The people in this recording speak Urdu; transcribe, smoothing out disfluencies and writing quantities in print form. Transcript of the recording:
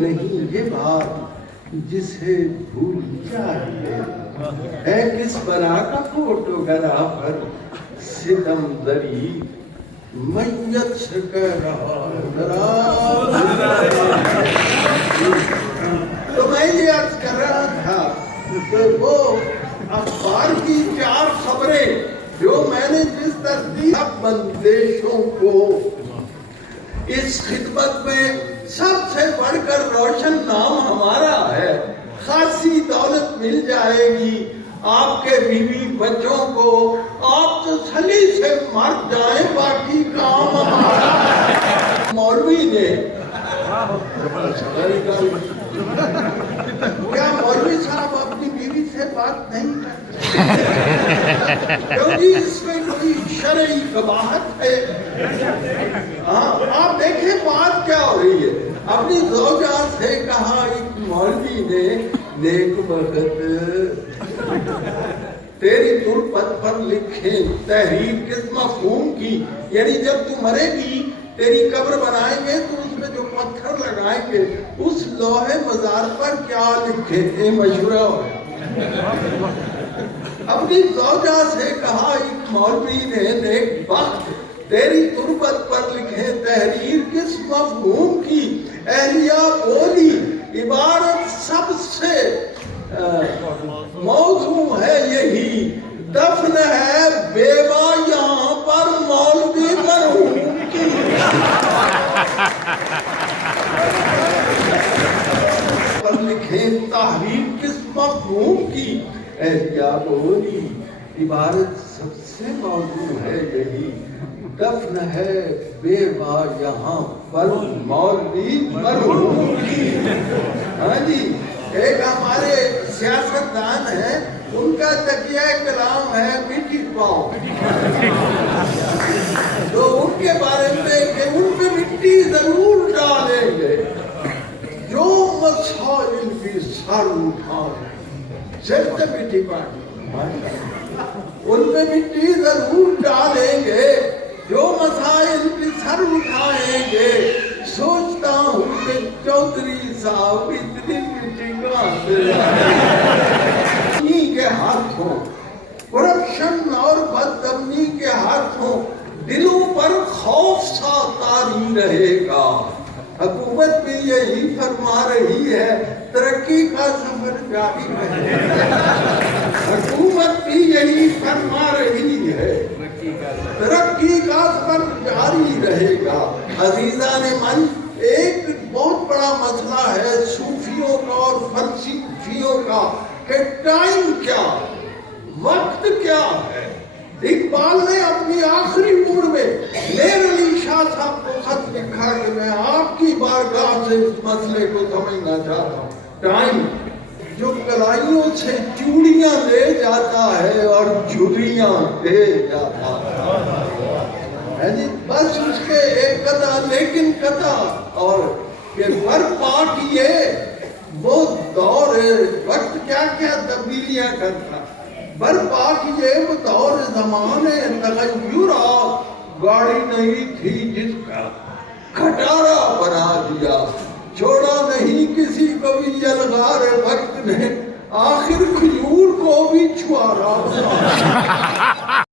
نہیں یہ بات جسے بھول جائے، ہے کس بنا کا فوٹوگرافر ستم زری میت سے کہہ رہا تو میں یہ عرض کر رہا تھا کہ وہ اخبار کی 4 خبریں جو میں نے جس ترتیب بندیشوں کو اس خدمت میں سب سے بڑھ کر روشن نام ہمارا ہے، خاصی دولت مل جائے گی آپ کے بیوی بچوں کو، آپ تو سلی سے مر جائیں باقی کام ہمارا۔ مولوی نے کیا مولوی صاحب اپنی بیوی سے بات نہیں کرتے کیونکہ اس میں کوئی شرعی قباحت ہے؟ آپ دیکھیں بات کیا ہو رہی ہے۔ اپنی زوجہ سے کہا ایک مولوی نے، نیک بخت تیری تربت پر لکھیں تحریر کس مفہوم کی، یعنی جب تو مرے گی تیری قبر بنائیں گے تو اس میں جو پتھر لگائیں گے اس لوح مزار پر کیا لکھیں؟ یہ مشورہ ہو۔ اپنی زوجہ سے کہا ایک مولوی نے، نیک بخت تیری تربت پر لکھیں تحریر کس مفہوم کی، اہلیہ بولی عبارت سب سے موضوع ہے یہی، دفن ہے بیوہ یہاں پر مولوی مرحوم کی۔ پر لکھیں تحریر کس مفہوم کی، اہلیہ بولی عبارت سب سے موضوع ہے یہی، دفن ہے بیوہ یہاں پر مولوی مرحوم کی۔ ہاں جی، ایک ہمارے سیاستدان ہیں، ان کا تکیہ کلام ہے مٹی پاؤ، تو ان کے بارے میں کہ ان پہ مٹی ضرور ڈالیں گے جو مسائل کی سر اٹھائیں، صرف مٹی پاؤ، ان پہ مٹی ضرور ڈالیں گے جو مسائل کی سر اٹھائیں گے۔ سوچتا ہوں کہ چودھری صاحب اتنی مٹی کہاں سے انہی کے ہاتھوں، کرپشن اور بدامنی کے ہاتھوں دلوں پر خوف سا طاری رہے گا۔ حکومت بھی یہی فرما رہی ہے ترقی کا سفر جاری رہے گا، حکومت بھی یہی فرما رہی ہے ترقی کا سفر جاری رہے گا۔ عزیزان من، ایک بہت بڑا مسئلہ ہے صوفیوں کا اور فلسفیوں کا کہ ٹائم کیا، وقت کیا ہے۔ اقبال نے اپنی آخری موڑ میں میر علی شاہ صاحب کو خط لکھا کہ میں آپ کی بارگاہ سے اس مسئلے کو سمجھنا چاہتا ہوں۔ ٹائم جو کلائیوں سے چوڑیاں لے جاتا ہے اور جھریاں دے جاتا ہے، بس اس کے ایک قطع لیکن قطع، اور کہ برپا کیے وہ دور وقت کیا کیا تبدیلیاں کرتا، برپا کیے وہ دور زمانے تغیرات، گاڑی نہیں تھی جس کا کھٹارا بنا دیا، چھوڑا نہیں کسی کو بھی یلغار وقت نے، آخر کھجور کو بھی چھوارا بنا